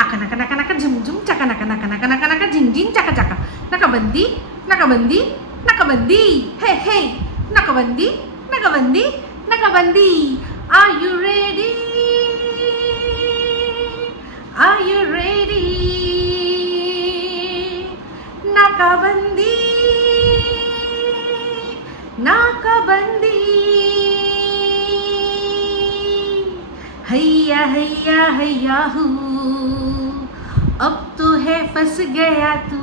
आका नाका नाका नाका झुम झुम चाका नाका नाका नाका नाका नाका झिंग झिंग चाका चाका नाकाबंदी नाकाबंदी नाकाबंदी हे हे नाकाबंदी नाकाबंदी नाकाबंदी Are you ready? Are you ready? नाकाबंदी नाकाबंदी हैया हैया हैया हू अब तो है फंस गया तू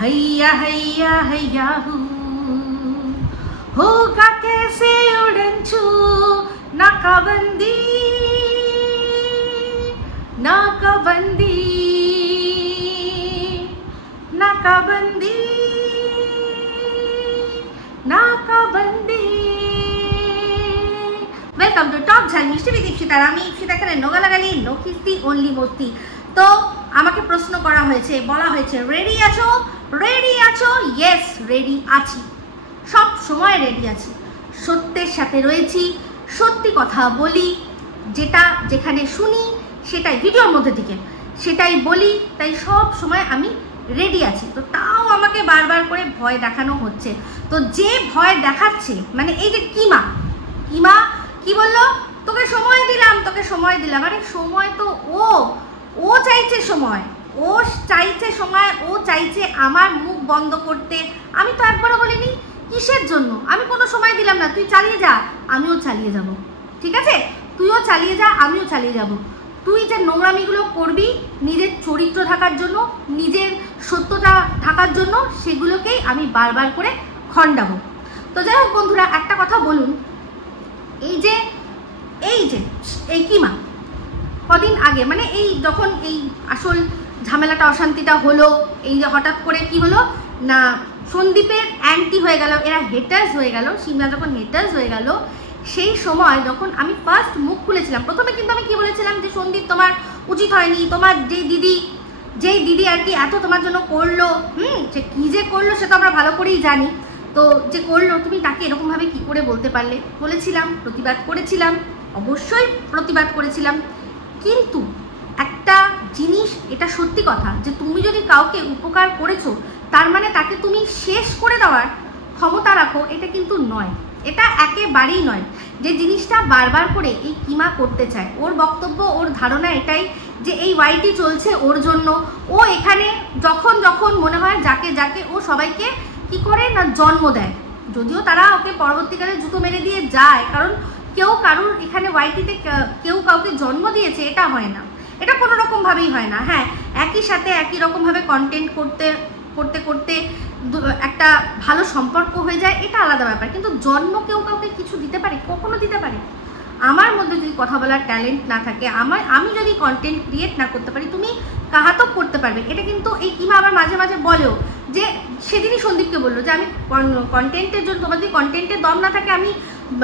हैया हैया हैया हू होगा कैसे उड़न छू नाकाबंदी नाकाबंदी नाकाबंदी नाकाबंदी वेलकम टू टॉप झाल मिष्टि विद इप्सिता আমি ইপসিতা এখানে নোগা লাগালি নো কিস্তি অনলি মস্তি তো আমাকে প্রশ্ন করা হয়েছে বলা হয়েছে রেডি আছো ইয়েস রেডি আছি সব সময় রেডি আছি সত্যের সাথে রয়েছি সত্যি কথা বলি যেটা যেখানে শুনি সেটাই ভিডিওর মধ্যে থেকে সেটাই বলি তাই সব সময় আমি রেডি আছি তো তাও আমাকে বারবার করে ভয় দেখানো হচ্ছে তো যে ভয় দেখাচ্ছে মানে এই যে কিমা কি বললো তোকে সময় দিলাম আরে সময় তো ও চাইছে সময় ও চাইছে আমার মুখ বন্ধ করতে আমি তো একবারও বলিনি কিসের জন্য আমি কোনো সময় দিলাম না তুই চালিয়ে যা আমিও চালিয়ে যাব ঠিক আছে তুইও চালিয়ে যা আমিও চালিয়ে যাব তুই যে নোংরামিগুলো করবি নিজের চরিত্র ঢাকার জন্য নিজের সত্যটা ঢাকার জন্য সেগুলোকেই আমি বারবার করে খণ্ডাবো তো যাই হোক বন্ধুরা একটা কথা বলুন এই যে কিমা কদিন আগে মানে এই যখন এই আসল ঝামেলাটা অশান্তিটা হলো এই যে হঠাৎ করে কি হলো না সন্দীপের অ্যান্টি হয়ে গেল এরা হেটার্স হয়ে গেল সিমরা যখন হেটার্স হয়ে গেল সেই সময় যখন আমি ফার্স্ট মুখ খুলেছিলাম প্রথমে কিন্তু আমি কি বলেছিলাম যে সন্দীপ তোমার উচিত হয়নি তোমার যেই দিদি আর কি এত তোমার জন্য করলো সে কী যে করলো সেটা আমরা ভালো করেই জানি তো যে করলো তুমি তাকে এরকমভাবে কি করে বলতে পারলে বলেছিলাম প্রতিবাদ করেছিলাম অবশ্যই প্রতিবাদ করেছিলাম কিন্তু একটা জিনিস এটা সত্যি কথা যে তুমি যদি কাউকে উপকার করেছো তার মানে তাকে তুমি শেষ করে দেওয়ার ক্ষমতা রাখো এটা কিন্তু নয় এটা একেবারেই নয় যে জিনিসটা বারবার করে এই কিমা করতে চায় ওর বক্তব্য ওর ধারণা এটাই যে এই ওয়াইটি চলছে ওর জন্য ও এখানে যখন মনে হয় যাকে ও সবাইকে কি করে না জন্ম দেয় যদিও তারা ওকে পরবর্তীকালে জুতো মেরে দিয়ে যায় কারণ কেউ কারুর এখানে ওয়াইটিতে কেউ কাউকে জন্ম দিয়েছে এটা হয় না এটা কোনো রকমভাবেই হয় না হ্যাঁ একই সাথে একই রকমভাবে কন্টেন্ট করতে একটা ভালো সম্পর্ক হয়ে যায় এটা আলাদা ব্যাপার কিন্তু জন্ম কেউ কাউকে কিছু দিতে পারে কখনো দিতে পারে আমার মধ্যে যদি কথা বলার ট্যালেন্ট না থাকে আমি যদি কন্টেন্ট ক্রিয়েট না করতে পারি তুমি কাহাতক করতে পারবে এটা কিন্তু এই কিমা আবার মাঝে মাঝে বলেও যে সেদিনই সন্দীপকে বললো যে আমি কন্টেন্টের জন্য তোমার যদি কন্টেন্টের দম না থাকে আমি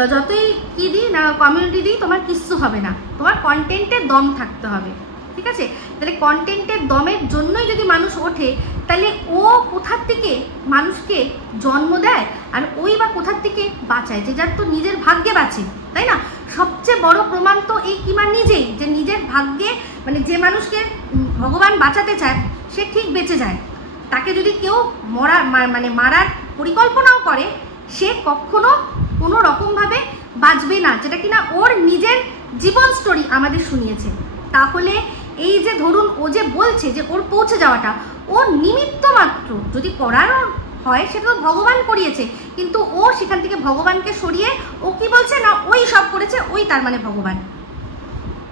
যতই কি দিই না কমিউনিটি দিই তোমার কিচ্ছু হবে না তোমার কন্টেন্টের দম থাকতে হবে ঠিক আছে তাহলে কন্টেন্টের দমের জন্যই যদি মানুষ ওঠে তাহলে ও কোথার থেকে মানুষকে জন্ম দেয় আর ওই বা কোথার থেকে বাঁচায় যে যার তো নিজের ভাগ্যে বাঁচে তাই না সবচেয়ে বড় প্রমাণ তো এই কিমা নিজেই যে নিজের ভাগ্যে মানে যে মানুষকে ভগবান বাঁচাতে চায় সে ঠিক বেঁচে যায় তাকে যদি কেউ মারার পরিকল্পনাও করে সে কখনো কোনো রকমভাবে বাঁচবে না যেটা কিনা ওর নিজের জীবন স্টোরি আমাদের শুনিয়েছে তাহলে এই যে ধরুন ও যে বলছে যে ওর পৌঁছে যাওয়াটা ও নিমিত্ত মাত্র যদি করানো হয় সেটা তো ভগবান করিয়েছে কিন্তু ও সেখান থেকে ভগবানকে সরিয়ে ও কি বলছে না ওই সব করেছে ওই তার মানে ভগবান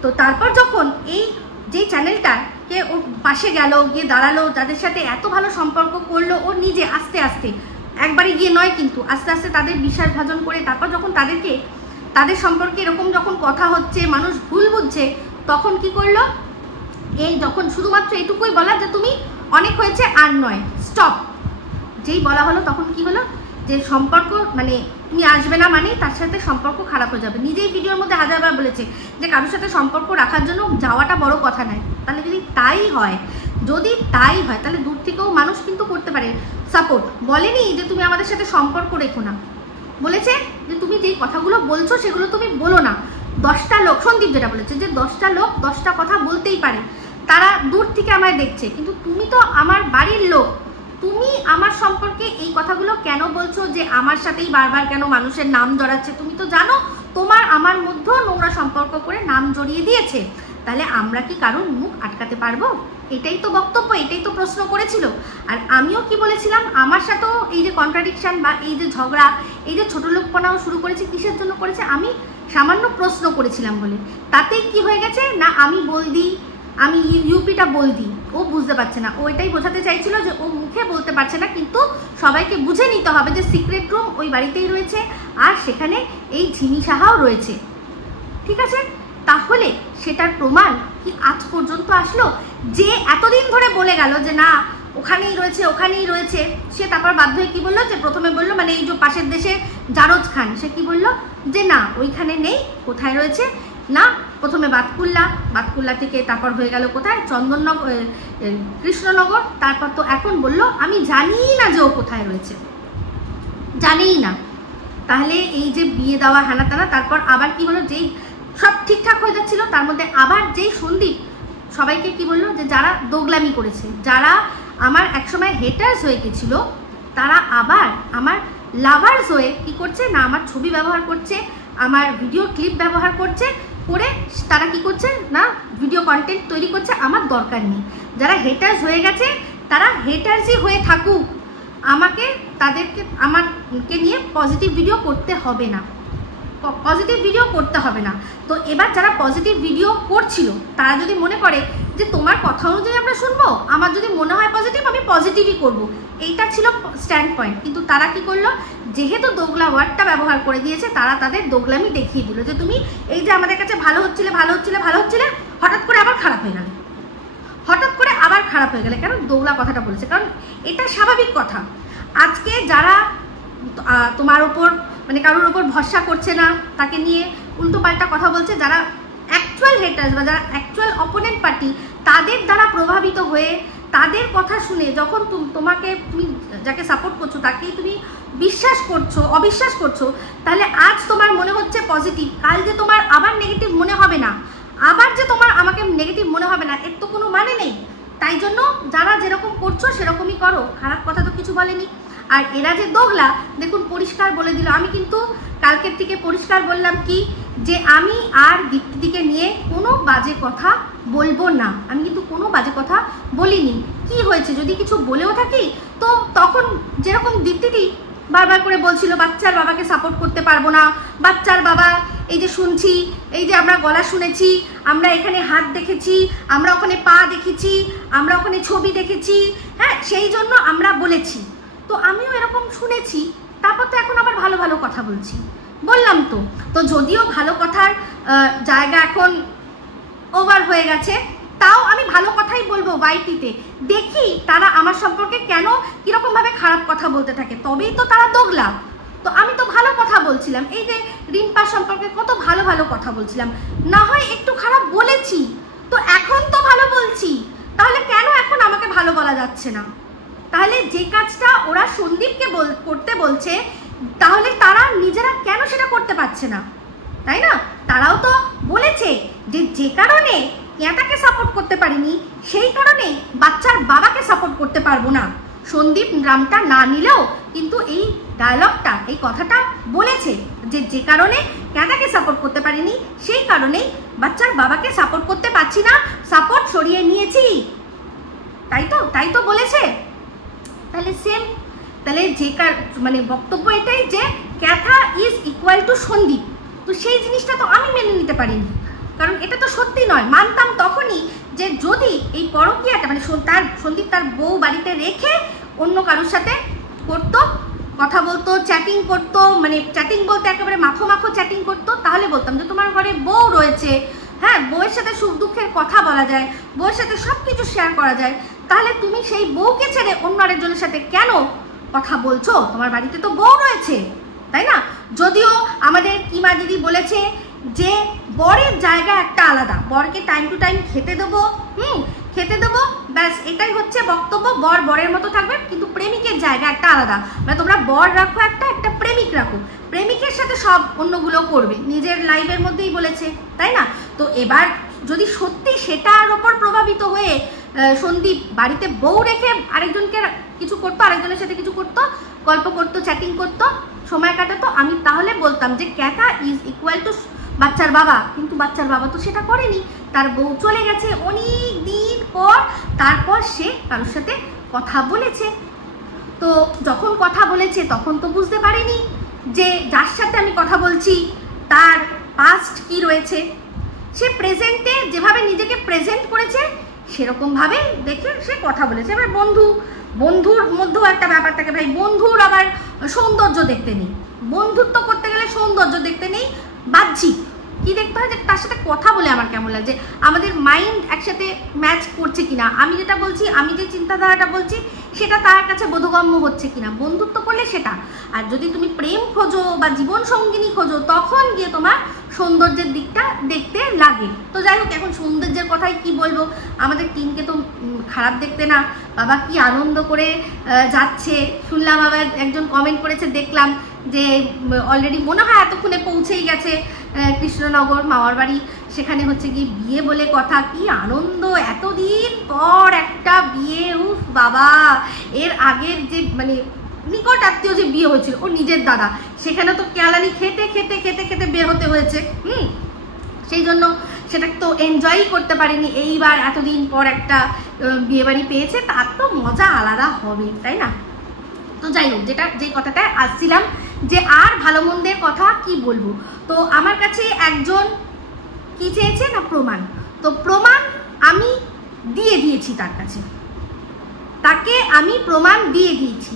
তো তারপর যখন এই যে চ্যানেলটাকে ওর পাশে গেল গিয়ে দাঁড়ালো যাদের সাথে এত ভালো সম্পর্ক করলো ও নিজে আস্তে আস্তে একবারে গিয়ে নয় কিন্তু আস্তে আস্তে তাদের বিশ্বাসভাজন করে তারপর যখন তাদের সম্পর্কে এরকম যখন কথা হচ্ছে মানুষ ভুল বুঝছে তখন কি করলো এই যখন শুধুমাত্র এটুকুই বলা যে তুমি অনেক হয়েছে আর নয় স্টপ যেই বলা হলো তখন কি হলো যে সম্পর্ক মানে তুমি আসবে না মানে তার সাথে সম্পর্ক খারাপ হয়ে যাবে নিজেই ভিডিওর মধ্যে হাজারবার বলেছে যে কারোর সাথে সম্পর্ক রাখার জন্য যাওয়াটা বড় কথা নয় তাহলে যদি তাই হয় তাহলে দূর থেকেও মানুষ কিন্তু করতে পারে সাপোর্ট বলেনি যে তুমি আমাদের সাথে সম্পর্ক রেখো না বলেছে যে তুমি যেই কথাগুলো বলছো সেগুলো তুমি বলো না 10টা লোক, সন্দীপ যেটা বলেছে যে 10টা লোক 10টা কথা বলতেই পারে, তারা দূর থেকে আমায় দেখছে, কিন্তু তুমি তো আমার বাড়ির লোক, তুমি আমার সম্পর্কে এই কথাগুলো কেন বলছো যে আমার সাথেই বারবার কেন মানুষের নাম জড়াচ্ছে? তুমি তো জানো তোমার আমার মধ্যেও নোংরা সম্পর্ক করে নাম জড়িয়ে দিয়েছে, তাহলে আমরা কি কারোর মুখ আটকাতে পারবো? এটাই তো বক্তব্য, এটাই তো প্রশ্ন করেছিল। আর আমিও কি বলেছিলাম, আমার সাথেও এই যে কন্ট্রাডিকশন বা এই যে ঝগড়া, এই যে ছোট লোকপনাও শুরু করেছে, কিসের জন্য করেছে? আমি সামান্য প্রশ্ন করেছিলাম বলে। তাতেই কি হয়ে গেছে না, আমি বলদি, আমি ইউপিটা বলদি, ও বুঝতে পারছে না। ও এটাই বোঝাতে চাইছিল যে ও মুখে বলতে পারছে না, কিন্তু সবাইকে বুঝে নিতে হবে যে সিক্রেট রুম ওই বাড়িতেই রয়েছে, আর সেখানে এই ঝিমি সাহাও রয়েছে। ঠিক আছে, তাহলে সেটার প্রমাণ কি আজ পর্যন্ত আসলো? যে এতদিন ধরে বলে গেল যে না ওখানেই রয়েছে ওখানেই রয়েছে, সে তারপর বাধ্য হয়ে কি বললো, যে প্রথমে বললো মানে এই যে পাশের দেশে জারজ খান, সে কি বললো যে না ওইখানে নেই, কোথায় রয়েছে না, প্রথমে বাতকুল্লা থেকে তারপর হয়ে গেল কোথায়, চন্দননগর, কৃষ্ণনগর, তারপর তো এখন বললো আমি জানিই না যে ও কোথায় রয়েছে, জানিই না। তাহলে এই যে বিয়ে দেওয়া হানা টানা, তারপর আবার কি হলো, যেই সব ঠিকঠাক হয়ে যাচ্ছিল তার মধ্যে আবার যেই সন্দীপ সবাইকে কি বললো যে যারা দোগলামি করেছে, যারা আমার একসময় হেটার্স হয়ে গেছিল, তারা আবার আমার লাভার্স হয়ে কি করছে না, আমার ছবি ব্যবহার করছে, আমার ভিডিও ক্লিপ ব্যবহার করছে, করে তারা কি করছে না ভিডিও কন্টেন্ট তৈরি করছে, আমার দরকার নেই। যারা হেটার্স হয়ে গেছে তারা হেটার্সই হয়ে থাকুক, আমাকে নিয়ে পজিটিভ ভিডিও করতে হবে না, পজিটিভ ভিডিও করতে হবে না। তো এবার যারা পজিটিভ ভিডিও করছিল তারা যদি মনে করে যে তোমার কথা অনুযায়ী আমরা শুনবো, আমার যদি মনে হয় পজিটিভ আমি পজিটিভই করব, এইটা ছিল স্ট্যান্ড পয়েন্ট। কিন্তু তারা কি করলো, যেহেতু দোগলা ওয়ার্ডটা ব্যবহার করে দিয়েছে, তারা তাদের দোগলামি দেখিয়ে দিল যে তুমি এই যে আমাদের কাছে ভালো হচ্ছিলে হঠাৎ করে আবার খারাপ হয়ে গেলে, কেন দোগলা কথাটা বলেছে, কারণ এটা স্বাভাবিক কথা। আজকে যারা তোমার ওপর মানে কারোর ওপর ভরসা করছে না, তাকে নিয়ে উল্টো পাল্টা কথা বলছে, যারা অ্যাকচুয়াল হেটার্স বা যারা অ্যাকচুয়াল অপোনেন্ট পার্টি, তাদের দ্বারা প্রভাবিত হয়ে তাদের কথা শুনে যখন তুমি যাকে সাপোর্ট করছো তাকেই তুমি অবিশ্বাস করছো, তাহলে আজ তোমার মনে হচ্ছে পজিটিভ, কাল যে তোমার আবার নেগেটিভ মনে হবে না, আমাকে নেগেটিভ মনে হবে না, এর তো কোনো মানে নেই। তাই জন্য যারা যেরকম করছো সেরকমই করো, খারাপ কথা তো কিছু বলেনি। আর এরা যে দোগলা, দেখুন পরিষ্কার বলে দিল, আমি কিন্তু কালকের থেকে পরিষ্কার বললাম কি, যে আমি আর দীপ্তিদিকে নিয়ে কোনো বাজে কথা বলবো না, আমি কিন্তু কোনো বাজে কথা বলিনি। কি হয়েছে যদি কিছু বলেও থাকি, তো তখন যেরকম দীপ্তিদি বারবার করে বলছিল বাচ্চার বাবাকে সাপোর্ট করতে পারবো না, বাচ্চার বাবা এই যে শুনছি, এই যে আমরা গলা শুনেছি, আমরা এখানে হাত দেখেছি, আমরা ওখানে পা দেখেছি, আমরা ওখানে ছবি দেখেছি, হ্যাঁ সেই জন্য আমরা বলেছি। তো আমিও এরকম শুনেছি, তারপর তো এখন আবার ভালো ভালো কথা বললাম তো যদিও ভালো কথার জায়গা এখন ওভার হয়ে গেছে, তাও আমি ভালো কথাই বলবো। ওয়াইটিতে দেখি তারা আমার সম্পর্কে কেন কিরকমভাবে খারাপ কথা বলতে থাকে, তবেই তো তারা দোগলা। তো আমি তো ভালো কথা বলছিলাম, এই যে রিম্পার সম্পর্কে কত ভালো ভালো কথা বলছিলাম, না হয় একটু খারাপ বলেছি, তো এখন তো ভালো বলছি, তাহলে কেন এখন আমাকে ভালো বলা যাচ্ছে না? তাহলে যে কাজটা ওরা সন্দীপকে করতে বলছে, তাহলে তারা নিজেরা কেন সেটা করতে পারছে না? তাই না? তারাও তো বলেছে যে কারণে কেঁটাকে সাপোর্ট করতে পারিনি, সেই কারণেই বাচ্চার বাবাকে সাপোর্ট করতে পারবো না। সন্দীপ নামটা না নিলেও কিন্তু এই ডায়লগটা, এই কথাটা বলেছে যে কারণে কেঁটাকে সাপোর্ট করতে পারিনি, সেই কারণেই বাচ্চার বাবাকে সাপোর্ট করতে পারছি না, সাপোর্ট সরিয়ে নিয়েছি, তাই তো বলেছে। তাহলে সেম, তাহলে মানে বক্তব্য এটাই যে ক্যাথা ইজ ইকুয়াল টু সন্দীপ। তো সেই জিনিসটা তো আমি মেনে নিতে পারিনি, কারণ এটা তো সত্যি নয়। মানতাম তখনই যে যদি এই পরকীয়াটা মানে সন্দীপ তার বউ বাড়িতে রেখে অন্য কারোর সাথে করতো, কথা বলতো, চ্যাটিং করতো, মানে চ্যাটিং বলতে একেবারে মাখো চ্যাটিং করতো, তাহলে বলতাম যে তোমার ঘরে বউ রয়েছে, হ্যাঁ বউয়ের সাথে সুখ দুঃখের কথা বলা যায়, বউয়ের সাথে সব কিছু শেয়ার করা যায়, তাহলে তুমি সেই বউকে ছেড়ে অন্য আরেকজনের সাথে কেন কথা বলছো? তোমার বাড়িতে তো বউ রয়েছে, তাই না? যদিও আমাদের কিমা দিদি বলেছে যে বরের জায়গা একটা আলাদা, বরকে টাইম টু টাইম খেতে দেবো, ব্যাস এটাই হচ্ছে বক্তব্য। বর বরের মতো থাকবে, কিন্তু প্রেমিকের জায়গা একটা আলাদা, মানে তোমরা বর রাখো একটা প্রেমিক রাখো, প্রেমিকের সাথে সব অন্যগুলো করবে, নিজের লাইফের মধ্যেই বলেছে, তাই না? তো এবার যদি সত্যি সেটার ওপর প্রভাবিত হয়ে সন্দীপ বাড়িতে বউ রেখে আরেকজনকে কিছু করতো, আরেকজনের সাথে কিছু করতো, গল্প করতো, চ্যাটিং করতো, সময় কাটাতো, আমি তাহলে বলতাম যে ক্যাকা ইজ ইকুয়াল টু বাচ্চার বাবা। কিন্তু বাচ্চার বাবা তো সেটা করেনি, তার বউ চলে গেছে অনেক দিন পর, তারপর সে কারোর সাথে কথা বলেছে। তো যখন কথা বলেছে তখন তো বুঝতে পারিনি যে যার সাথে আমি কথা বলছি তার পাস্ট কি রয়েছে। সে প্রেজেন্টে যেভাবে নিজেকে প্রেজেন্ট করেছে সেরকমভাবে দেখে সে কথা বলেছে। এবার বন্ধুর মধ্যেও একটা ব্যাপার থাকে ভাই, বন্ধুর আবার সৌন্দর্য দেখতে নেই, বন্ধুত্ব করতে গেলে সৌন্দর্য দেখতে নেই, বাহ্যিক কি দেখতে হয় যে তার সাথে কথা বলে আমার কেমন লাগে, আমাদের মাইন্ড একসাথে ম্যাচ করছে কিনা, আমি যেটা বলছি, আমি যে চিন্তাধারাটা বলছি সেটা তার কাছে বোধগম্য হচ্ছে কিনা, বন্ধুত্ব করলে সেটা। আর যদি তুমি প্রেম খোঁজো বা জীবন সঙ্গিনী খোঁজো তখন গিয়ে তোমার সৌন্দর্যের দিকটা দেখতে লাগে। তো যাই হোক, এখন সৌন্দর্যের কথাই কি বলবো, আমাদের টিমকে তো খারাপ দেখতে না, বাবা কি আনন্দ করে যাচ্ছে। শুনলাম আবার একজন কমেন্ট করেছে, দেখলাম যে অলরেডি মনে হয় এতক্ষণে পৌঁছেই গেছে কৃষ্ণনগর মামার বাড়ি, সেখানে হচ্ছে কি বিয়ে বলে কথা, কি আনন্দ, এতদিন পর একটা বিয়ে, উফ বাবা। এর আগের যে মানে নিকট আত্মীয় যে বিয়ে হয়েছিল ওর নিজের দাদা, সেখানে তো কেলানি খেতে খেতে খেতে খেতে বের হতে হয়েছে, সেই জন্য সেটা তো এনজয়ই করতে পারিনি। এইবার এতদিন পর একটা বিয়ে বাড়ি পেয়েছে, তার তো মজা আলাদা হবে, তাই না? তো যাই হোক, যে কথাটায় আসছিলাম যে আর ভালো মন্দের কথা কি বলবো, তো আমার কাছে একজন কি চেয়েছে না প্রমাণ, তো প্রমাণ আমি দিয়ে দিয়েছি তার কাছে, তাকে আমি প্রমাণ দিয়ে দিয়েছি।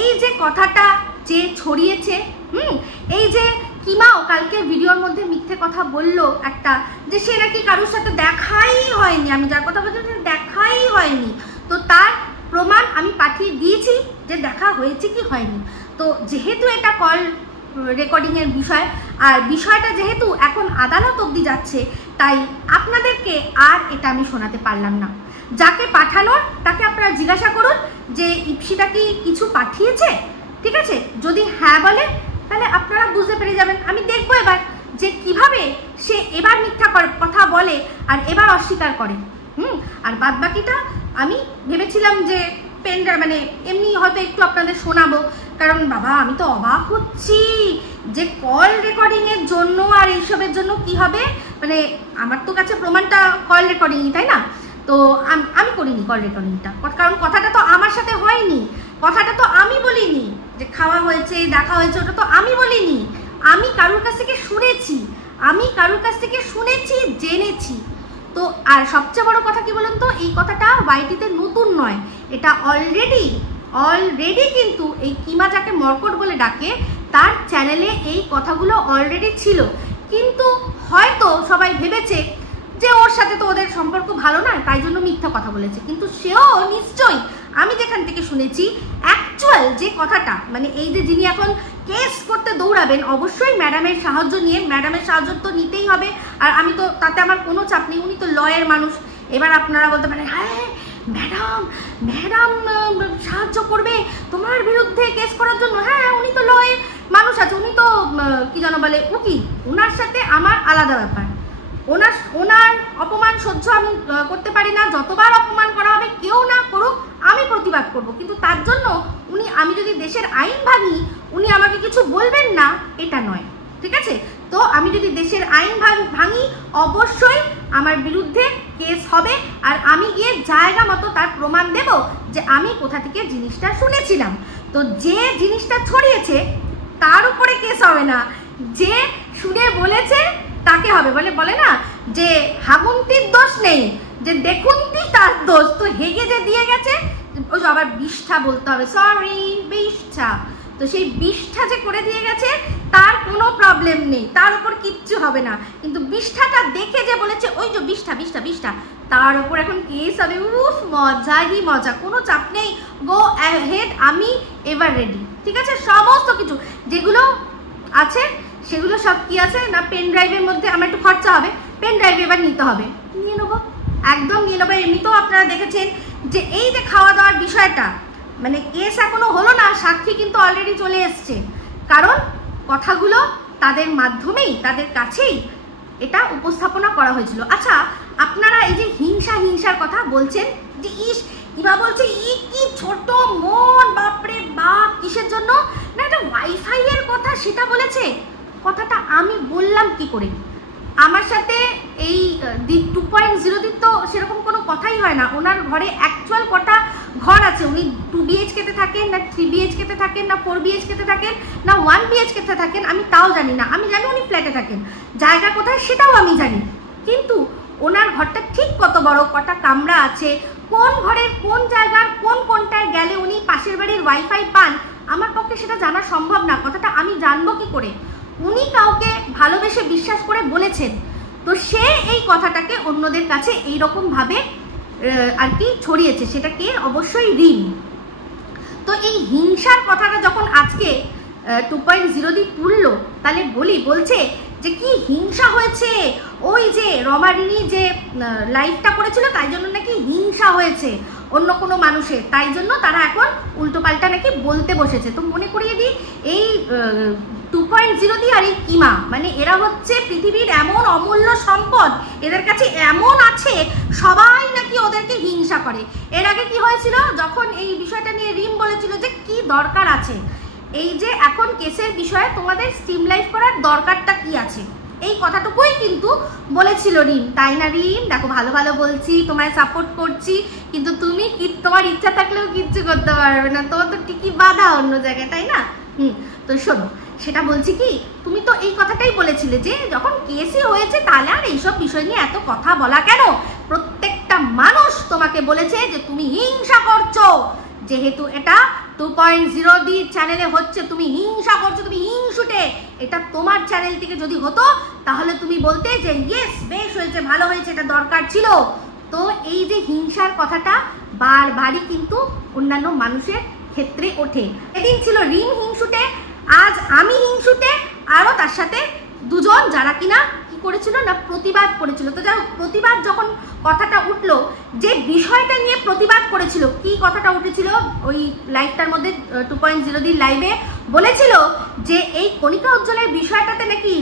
এই যে কথাটা যে ছড়িয়েছে, এই যে কিমাও কালকে ভিডিওর মধ্যে মিথ্যে কথা বললো একটা, যে সে নাকি কারোর সাথে দেখাই হয়নি, আমি যার কথা বলছি দেখাই হয়নি, তো তার প্রমাণ আমি পাঠিয়ে দিয়েছি যে দেখা হয়েছে কি হয়নি। তো যেহেতু এটা কল রেকর্ডিংয়ের বিষয়, আর বিষয়টা যেহেতু এখন আদালত অবধি যাচ্ছে, তাই আপনাদেরকে আর এটা আমি শোনাতে পারলাম না। যাকে পাঠানোর তাকে আপনারা জিজ্ঞাসা করুন যে ইপসিটা কি কিছু পাঠিয়েছে, ঠিক আছে? যদি হ্যাঁ বলে তাহলে আপনারা বুঝতে পেরে যাবেন। আমি দেখবো এবার যে কিভাবে সে এবার মিথ্যা কথা বলে আর এবার অস্বীকার করে। আর বাদ বাকিটা আমি ভেবেছিলাম যে মানে এমনি হয়তো একটু আপনাদের শোনাবো, কারণ বাবা আমি তো অবাক হচ্ছি যে কল রেকর্ডিংয়ের জন্য আর এইসবের জন্য কি হবে, মানে আমার তো কাছে প্রমাণটা কল রেকর্ডিংই, তাই না? তো আমি করিনি কল রেকর্ডিংটা, কারণ কথাটা তো আমার সাথে হয়নি, কথাটা তো আমি বলিনি যে খাওয়া হয়েছে দেখা হয়েছে, ওটা তো আমি বলিনি, আমি কারোর কাছ থেকে শুনেছি, জেনেছি। তো আর সবচেয়ে বড় কথা কি বলুন তো, এই কথাটা ওয়াইটিতে নতুন নয়, এটা অলরেডি কিন্তু এই কিমা যাকে মর্কট বলে ডাকে তার চ্যানেলে এই কথাগুলো অলরেডি ছিল, কিন্তু হয়তো সবাই ভেবেছে যে ওর সাথে তো ওদের সম্পর্ক ভালো না, তাই জন্য মিথ্যা কথা বলেছে। কিন্তু সেও নিশ্চয়ই, আমি যেখান থেকে শুনেছি অ্যাকচুয়াল যে কথাটা, মানে এই যে যিনি এখন কেস করতে দৌড়াবেন, অবশ্যই ম্যাডামের সাহায্য নিয়ে, ম্যাডামের সাহায্য তো নিতেই হবে, আর আমি তো তাতে আমার কোনো চাপ নেই, উনি তো লয়ের মানুষ। এবার আপনারা বলতে পারেন হ্যাঁ ম্যাডাম সাহায্য করবে তোমার বিরুদ্ধে কেস করার জন্য, হ্যাঁ উনি তো লয়ের মানুষ আছে, উনি তো কি যেন বলে উকিল, ওনার সাথে আমার আলাদা ব্যাপার। ওনার অপমান সহ্য আমি করতে পারি না, যতবার অপমান করা হবে কেউ না করুক আমি প্রতিবাদ করব, কিন্তু তার জন্য আমি যদি দেশের আইন ভাঙি উনি আমাকে কিছু বলবেন না এটা নয়, ঠিক আছে? তো আমি যদি দেশের আইন ভাঙি অবশ্যই আমার বিরুদ্ধে কেস হবে, আর আমি গিয়ে জায়গা মতো তার প্রমাণ দেব যে আমি কোথা থেকে জিনিসটা শুনেছিলাম। তো যে জিনিসটা ছড়িয়েছে তার উপরে কেস হবে না, যে শুনে বলেছে তাকে হবে। বলে না যে হাগুন্তির দোষ নেই, যে দেখুন্তি তার দোষ। তো হেগে যে দিয়ে গেছে, ওই আবার বিষ্ঠা বলতে হবে, সরি বিষ্ঠা, তো সেই বিষ্ঠা যে করে দিয়ে গেছে তার কোনো প্রবলেম নেই, তার উপর কিচ্ছু হবে না, কিন্তু বিষ্ঠাটা দেখে যে বলেছে ওই যে বিষ্ঠা তার উপর এখন কেস হবে। উফ মজাই মজা, কোনো চাপ নেই, গো অ্যাহেড, আমি এভার রেডি, ঠিক আছে? সমস্ত কিছু যেগুলো আছে সেগুলো সব কি আছে না, পেন ড্রাইভের মধ্যে আমার একটু খরচা হবে, পেন ড্রাইভ এবার নিতে হবে, নিয়ে নেবো, একদম নিয়ে নেবো। এমনিতেও আপনারা দেখেছেন যে এই যে খাওয়া দাওয়ার বিষয়টা, মানে কেস এখনো হলো না, সাক্ষী কিন্তু অলরেডি চলে এসছে, কারণ কথাগুলো তাদের মাধ্যমেই, তাদের কাছেই এটা উপস্থাপনা করা হয়েছিল। আচ্ছা, আপনারা এই যে হিংসার কথা বলছেন, যে ইস ইমা বলছে কি ছোট মন, বাপরে বাপ, কিসের জন্য না এটা ওয়াইফাই এর কথা সেটা বলেছে। কথাটা আমি বললাম কি করে? আমার সাথে এই 2.0 তো সেরকম কোনো কথাই হয় না। ওনার ঘরে অ্যাকচুয়াল কটা ঘর আছে, উনি 2 BHK-তে থাকেন না 3 BHK-তে থাকেন না 4 BHK-তে থাকেন না 1 BHK-তে থাকেন, আমি তাও জানি না। আমি জানি উনি ফ্ল্যাটে থাকেন, জায়গা কোথায় সেটাও আমি জানি, কিন্তু ওনার ঘরটা ঠিক কত বড়, কটা কামরা আছে, কোন ঘরের কোন জায়গার কোনটায় গেলে উনি পাশের বাড়ির ওয়াইফাই পান, আমার পক্ষে সেটা জানা সম্ভব না। কথাটা আমি জানবো কি করে? উনি কাউকে ভালোবেসে বিশ্বাস করে বলেছেন, তো সে এই কথাটাকে অন্যদের কাছে এইরকম ভাবে আর কি ছড়িয়েছে, সেটাকে অবশ্যই রিম। তো এই হিংসার কথাটা যখন আজকে 2.0 দিয়ে তুললো, তাহলে বলছে যে কি হিংসা হয়েছে, ওই যে রমারিনী যে লাইভটা করেছিল তাই জন্য নাকি হিংসা হয়েছে অন্য কোনো মানুষের, তাই জন্য তারা এখন উল্টোপাল্টা নাকি বলতে বসেছে। তো মনে করিয়ে দিই, এই 2.0 দিয়ে আর এই কিমা, মানে এরা হচ্ছে পৃথিবীর এমন অমূল্য সম্পদ, এদের কাছে এমন আছে, সবাই নাকি ওদেরকে হিংসা করে। এর আগে কি হয়েছিল, যখন এই বিষয়টা নিয়ে রিম বলেছিল যে কি দরকার আছে, এই যে এখন কেসের বিষয়ে তোমাদের স্ট্রিম লাইভ করার দরকারটা কি আছে, এই কথাটুকুই কিন্তু বলেছিল রিম, তাই না রিম? দেখো ভালো ভালো বলছি, তোমায় সাপোর্ট করছি, কিন্তু তুমি কি তোমার ইচ্ছা থাকলেও কিচ্ছু করতে পারবে না, তোমার তো ঠিকই বাধা অন্য জায়গায়, তাই না? তো শোনো, সেটা বলছি কি, তুমি তো এই কথাটাই বলেছিলে যে যখন কেসই হয়েছে তাহলে আর এইসব বিষয় নিয়ে এত কথা বলা কেন? প্রত্যেকটা মানুষ তোমাকে বলেছে যে তুমি হিংসা করছো, যেহেতু এটা 2.0 দি চ্যানেলে হচ্ছে, তুমি হিংসা করছো, তুমি হিংসুটে। এটা তোমার চ্যানেল থেকে যদি হতো তাহলে তুমি বলতে যে ইয়েস, বেশ হয়েছে, ভালো হয়েছে, এটা দরকার ছিল। তো এই যে হিংসার কথাটা বারবারই কিন্তু অন্যান্য মানুষের ক্ষেত্রে ওঠে। এদিন ছিল রিম হিংসুটে, আজ আমি হিংসুটে, আরও তার সাথে দুজন যারা কিনা কি করেছিল না প্রতিবাদ করেছিল। তো যাই হোক, প্রতিবাদ যখন কথাটা উঠলো, যে বিষয়টা নিয়ে প্রতিবাদ করেছিল, কি কথাটা উঠেছিল ওই লাইভটার মধ্যে, 2.0 দিন লাইভে বলেছিল যে এই কণিকা উজ্জ্বলের বিষয়টাতে নাকি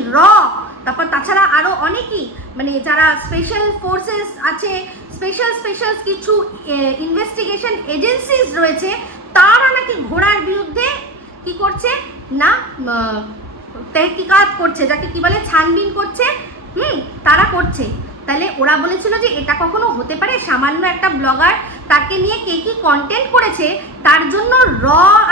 তারপর তাছাড়া আরও অনেকেই, মানে যারা স্পেশাল ফোর্সেস আছে, স্পেশাল কিছু ইনভেস্টিগেশন এজেন্সিস রয়েছে, তারা নাকি ঘোড়ার বিরুদ্ধে কি করছে না তহকিকাত করছে, যাকে কি বলে ছানবিন করছে, তারা করছে। তাহলে ওরা বলেছিল যে এটা কখনো হতে পারে, সামান্য একটা ব্লগার তাকে নিয়ে কে কি কন্টেন্ট করেছে তার জন্য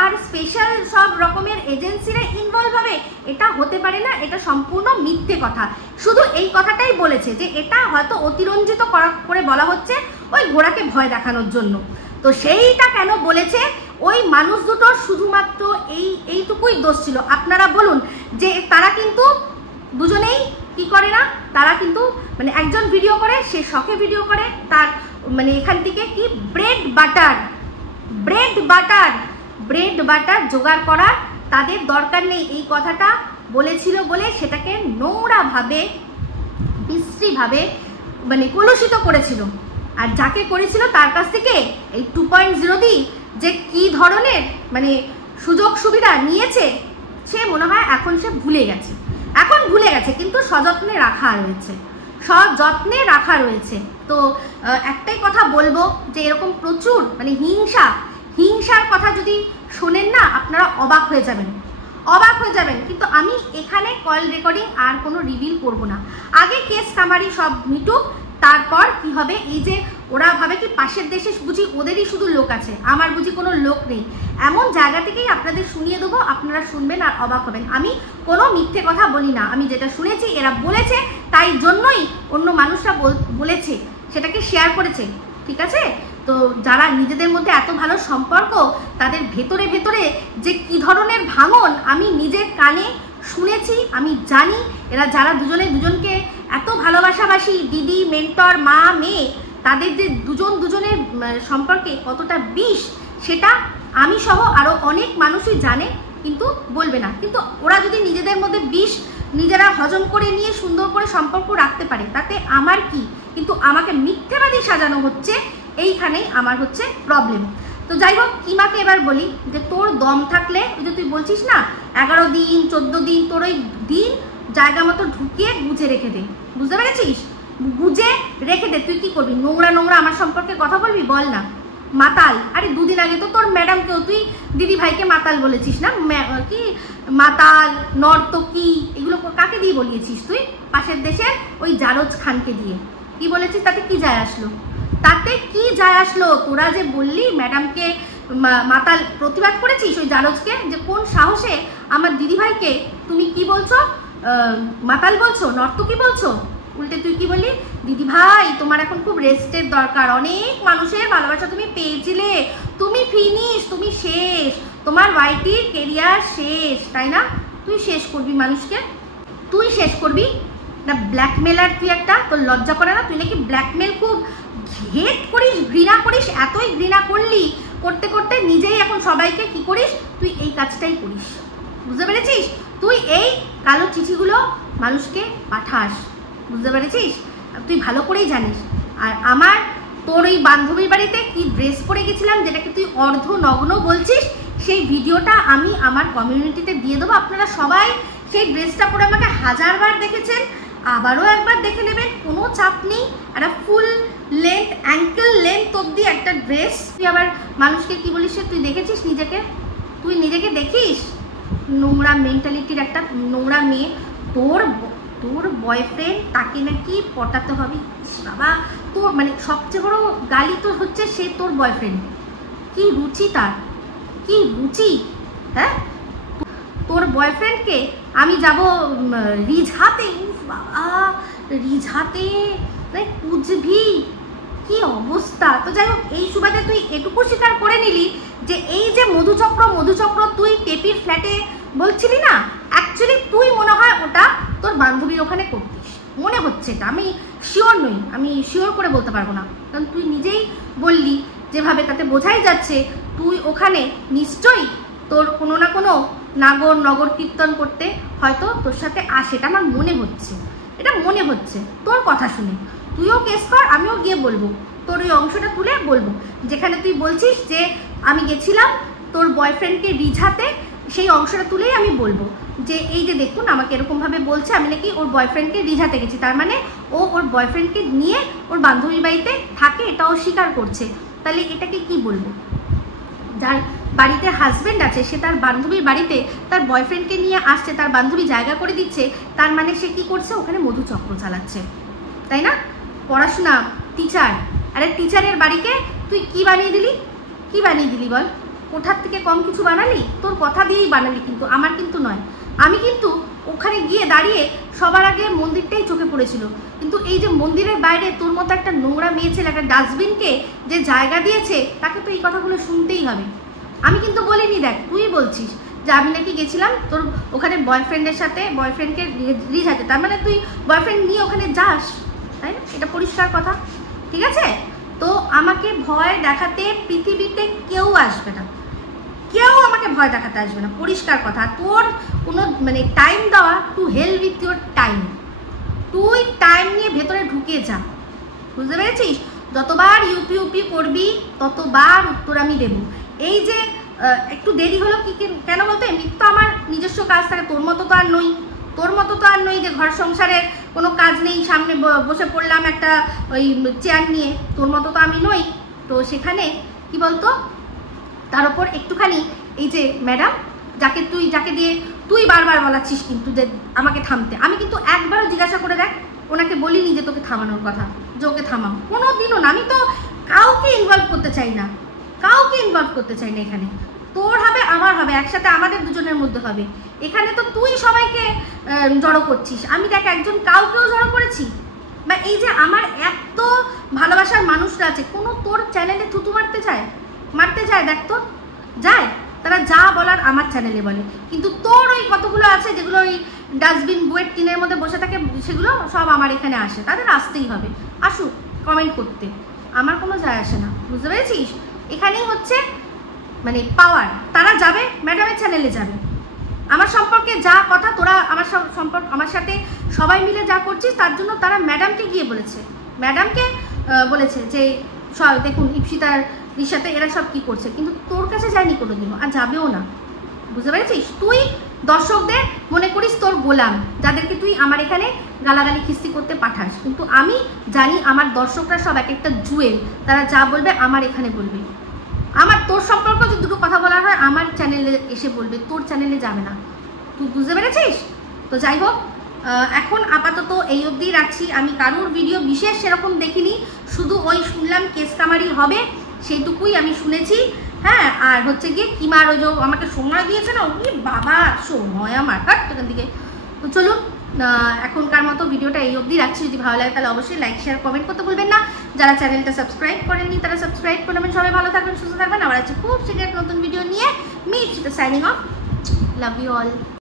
আর স্পেশাল সব রকমের এজেন্সিরা ইনভলভ হবে, এটা হতে পারে না, এটা সম্পূর্ণ মিথ্যে কথা। শুধু এই কথাটাই বলেছে যে এটা হয়তো অতিরঞ্জিত করে বলা হচ্ছে ওই ঘোড়াকে ভয় দেখানোর জন্য। তো সেইটা কেন বলেছে, ওই মানুষ দুটোর শুধুমাত্র এইটুকুই দোষ ছিল। আপনারা বলুন যে তারা কিন্তু দুজনেই কি করে না, তারা কিন্তু মানে একজন ভিডিও করে, সে শখে ভিডিও করে, তার মানে এখান থেকে কি ব্রেড বাটার জোগাড় করার তাদের দরকার নেই, এই কথাটা বলেছিল বলে সেটাকে নোংরাভাবে বিশ্রীভাবে মানে কলুষিত করেছিল। আর যাকে করেছিল তার কাছ থেকে এই 2.0 দি যে কি ধরনের মানে সুযোগ সুবিধা নিয়েছে, সে মনে হয় এখন সে ভুলে গেছে, কিন্তু সযত্নে রাখা রয়েছে। তো একটাই কথা বলবো যে এরকম প্রচুর মানে হিংসার কথা যদি শোনেন না, আপনারা অবাক হয়ে যাবেন। কিন্তু আমি এখানে কল রেকর্ডিং আর কোনো রিভিল করব না, আগে কেস কামারি সব মিটুক, তারপর কি হবে। এই যে ওরা ভাবে কি পাশের দেশে বুঝি ওদেরই শুধু লোক আছে, আমার বুঝি কোনো লোক নেই, এমন জায়গা থেকেই আপনাদের শুনিয়ে দেবো, আপনারা শুনবেন আর অবাক হবেন। আমি কোনো মিথ্যে কথা বলি না, আমি যেটা শুনেছি এরা বলেছে, তাই জন্যই অন্য মানুষরা বলেছে, সেটাকে শেয়ার করেছে, ঠিক আছে? তো যারা নিজেদের মধ্যে এত ভালো সম্পর্ক, তাদের ভেতরে যে কি ধরনের ভাঙন আমি নিজের কানে শুনেছি, আমি জানি। এরা যারা দুজনকে এত ভালোবাসাবাসি, দিদি, মেন্টর, মা, মেয়ে, তাদের যে দুজনের সম্পর্কে কতটা বিষ, সেটা আমি সহ আরও অনেক মানুষই জানে, কিন্তু বলবে না। কিন্তু ওরা যদি নিজেদের মধ্যে বিষ নিজেরা হজম করে নিয়ে সুন্দর করে সম্পর্ক রাখতে পারে, তাতে আমার কি? কিন্তু আমাকে মিথ্যেবাদী সাজানো হচ্ছে, এইখানেই আমার হচ্ছে প্রবলেম। তো যাই হোক, কিমাকে এবার বলি যে তোর দম থাকলে, ওই যে তুই বলছিস না 11 দিন 14 দিন, তোর ওই দিন জায়গা মতো ঢুকিয়ে গুজে রেখে দে, বুঝতে পেরেছিস? গুজে রেখে দে। তুই কি করবি? নোংরা নোংরা আমার সম্পর্কে কথা বলবি? বল না। মাতাল, আরে দুদিন আগে তো তোর ম্যাডামকেও তুই দিদি ভাইকে মাতাল বলেছিস না? কি মাতাল, নর্তকী, এগুলো কাকে দিয়ে বলিয়েছিস তুই? পাশের দেশের ওই জারজ খানকে দিয়ে কি বলেছিস? তাতে কি যায় আসলো? তাতে কি যায় আসলো? তোরা যে বললি ম্যাডামকে মাতাল, প্রতিবাদ করেছিস ওই জারজকে, যে কোন সাহসে আমার দিদিভাইকে তুমি কি বলছো, মাতাল বলছো, নর্তকী বলছো? উল্টে তুই কি বললি? দিদি ভাই তোমার এখন খুব রেস্টের দরকার, অনেক মানুষের ভালোবাসা তুমি পেয়েছিলে, তুমি ফিনিশ, তুমি শেষ, তোমার ওয়াইটির কেরিয়ার শেষ, তাই না? তুই শেষ করবি মানুষকে, তুই শেষ করবি না? ব্ল্যাকমেলার তুই একটা, তোর লজ্জা করে না? তুই নাকি ব্ল্যাকমেল খুব হেট করিস, ঘৃণা করিস, এতই ঘৃণা করলি, করতে করতে নিজেই এখন সবাইকে কি করিস? তুই এই কাজটাই করিস, বুঝতে পেরেছিস? তুই এই কালো চিঠিগুলো মানুষকে পাঠাস, বুঝতে পেরেছিস? তুই ভালো করেই জানিস। আর আমার তোর ওই বান্ধবীর বাড়িতে কি ড্রেস পরে গেছিলাম, যেটাকে তুই অর্ধ নগ্ন বলছিস, সেই ভিডিওটা আমি আমার কমিউনিটিতে দিয়ে দেবো। আপনারা সবাই সেই ড্রেসটা পরে আমাকে 1000 বার দেখেছেন, আবারও একবার দেখে নেবেন, কোনো চাপ নেই। একটা ফুল লেন্থ, অ্যাঙ্কেল লেন্থ অব্দি একটা ড্রেস। তুই আবার মানুষকে কি বলিস? তুই দেখেছিস নিজেকে? তুই নিজেকে দেখিস? নোংরা মেন্টালিটির একটা নোংরা মেয়ে। তোর বয়ফ্রেন্ড, তাকে নাকি পটাতে হবে। বাবা, তোর মানে সবচেয়ে বড় গালি তো হচ্ছে সে তোর বয়ফ্রেন্ড। কি রুচি তার, কি রুচি! হ্যাঁ, তোর বয়ফ্রেন্ডকে আমি যাব রিঝাতে, বাবা রিঝাতে, কুচবি, কি অবস্থা! তো যাই হোক, এই সুবাদে তুই এটুকু স্বীকার করে নিলি যে এই যে মধুচক্র তুই টেপির ফ্ল্যাটে বলছিলি না, অ্যাকচুয়ালি তুই মনে হয় ওটা তোর বান্ধবীর ওখানে করতিস, মনে হচ্ছে। এটা আমি শিওর নই, আমি শিওর করে বলতে পারবো না, কারণ তুই নিজেই বললি যেভাবে, তাতে বোঝাই যাচ্ছে তুই ওখানে নিশ্চয়ই তোর কোনো না কোনো নগর কীর্তন করতে হয়তো তোর সাথে আসে। এটা আমার মনে হচ্ছে, এটা মনে হচ্ছে তোর কথা শুনে। তুইও কেস কর, আমিও গিয়ে বলবো, তোর ওই অংশটা তুলে বলবো, যেখানে তুই বলছিস যে আমি গেছিলাম তোর বয়ফ্রেন্ডকে রিঝাতে, সেই অংশটা তুলেই আমি বলবো যে এই যে দেখুন আমাকে এরকমভাবে বলছে, আমি নাকি ওর বয়ফ্রেন্ডকে রিঝাতে গেছি, তার মানে ও ওর বয়ফ্রেন্ডকে নিয়ে ওর বান্ধবীর বাড়িতে থাকে, এটা ও স্বীকার করছে। তাহলে এটাকে কি বলবো? যার বাড়িতে হাজব্যান্ড আছে, সে তার বান্ধবীর বাড়িতে তার বয়ফ্রেন্ডকে নিয়ে আসছে, তার বান্ধবী জায়গা করে দিচ্ছে, তার মানে সে কি করছে? ওখানে মধুচক্র চালাচ্ছে, তাই না? পড়াশোনা, টিচার, আরে টিচারের বাড়িকে তুই কি বানিয়ে দিলি? কি বানিয়ে দিলি বল? কোঠার থেকে কম কিছু বানালি? তোর কথা দিয়েই বানালি, কিন্তু আমার কিন্তু নয়। আমি কিন্তু ওখানে গিয়ে দাঁড়িয়ে সবার আগে মন্দিরটাই চোখে পড়েছিল, কিন্তু এই যে মন্দিরের বাইরে তোর মতো একটা নোংরা মেয়ে ছেলে একটা ডাস্টবিনকে যে জায়গা দিয়েছে, তাকে তো এই কথাগুলো শুনতেই হবে। আমি কিন্তু বলিনি, দেখ তুই বলছিস যে আমি নাকি গেছিলাম তোর ওখানে বয়ফ্রেন্ডের সাথে, বয়ফ্রেন্ডকে রিঝাতে, তার মানে তুই বয়ফ্রেন্ড নিয়ে ওখানে যাস, তাই না? এটা পরিষ্কার কথা, ঠিক আছে? তো আমাকে ভয় দেখাতে পৃথিবীতে কেউ আসবে না, কেউ আমাকে ভয় দেখাতে আসবে না, পরিষ্কার কথা। তোর কোনো মানে টাইম দেওয়া, to hell with your time. তুই টাইম নিয়ে ভেতরে ঢুকে যা, বুঝতে পেরেছিস? যতবার ইউপি করবি ততবার উত্তর আমি দেবো। এই যে একটু দেরি হলো কি কেন বলতো? এমনি তো আমার নিজস্ব কাজ থাকে, তোর মতো তো আর নই যে ঘর সংসারে কোনো কাজ নেই, সামনে বসে পড়লাম একটা ওই চেয়ার নিয়ে, তোর মতো তো আমি নই। তো সেখানে কি বলতো, তার উপর একটুখানি এই যে ম্যাডাম, যাকে দিয়ে তুই বারবার বলাচ্ছিস কিন্তু যে আমাকে থামতে, আমি কিন্তু একবারও জিজ্ঞাসা করে দেখ, ওনাকে বলিনি যে তোকে থামানোর কথা, যে ওকে থামাও, কোনো দিনও না। আমি তো কাউকে ইনভলভ করতে চাই না, এখানে। তোর হবে, আমার হবে, একসাথে আমাদের দুজনের মধ্যে হবে। এখানে তো তুই সবাইকে জড়ো করছিস, আমি দেখ একজন কাউকেও জড়ো করেছি? বা এই যে আমার এত ভালোবাসার মানুষরা আছে, কোনো তোর চ্যানেলে থুতু মারতে যায়? দেখ তো যায়, তারা যা বলার আমার চ্যানেলে বলে, কিন্তু তোর ওই কতগুলো আছে যেগুলো ওই ডাস্টবিন বইয়ের টিনের মধ্যে বসে থাকে, সেগুলো সব আমার এখানে আসে, তাদের আসতেই হবে, আসুক কমেন্ট করতে, আমার কোনো যায় আসে না, বুঝতে পেরেছিস? এখানেই হচ্ছে মানে পাওয়ার। তারা যাবে ম্যাডামের চ্যানেলে যাবে, আমার সম্পর্কে যা কথা তোরা আমার সাথে সবাই মিলে যা করছিস, তার জন্য তারা ম্যাডামকে বলেছে যে সব দেখুন ইপসিতার সাথে এরা সব কি করছে, কিন্তু তোর কাছে যায়নি কোনোদিনও, আর যাবেও না। বুঝতে পেরেছিস? তুই দর্শকদের মনে করিস তোর গোলাম, যাদেরকে তুই আমার এখানে গালাগালি খিস্তি করতে পাঠাস, কিন্তু আমি জানি আমার দর্শকরা সব এক একটা জুয়েল, তারা যা বলবে আমার এখানে বলবে। আমার তোর সম্পর্কে যদি দুটো কথা বলার হয় আমার চ্যানেলে এসে বলবে, তোর চ্যানেলে যাবে না। তুই বুঝতে পেরেছিস? তো যাই হোক, এখন আপাতত এই অবধি রাখছি। আমি কারোর ভিডিও বিশেষ সেরকম দেখিনি, শুধু ওই শুনলাম কেস কামারি হবে সেইটুকুই আমি শুনেছি। হ্যাঁ, আর হচ্ছে গিয়ে কিমার ওই যে আমাকে সময় দিয়েছে না, ওই বাবা সময় আমার কাট এখান থেকে। তো চলুন, এখনকার মতো ভিডিওটা এই অবধি রাখছি। যদি ভালো লাগে তাহলে অবশ্যই লাইক শেয়ার কমেন্ট করতে ভুলবেন না। যারা চ্যানেলটা সাবস্ক্রাইব করেননি তারা সাবস্ক্রাইব করবেন। সবাই ভালো থাকবেন, সুস্থ থাকবেন। আবার আছে খুব শীঘ্র নতুন ভিডিও নিয়ে। Meet signing off, love you all.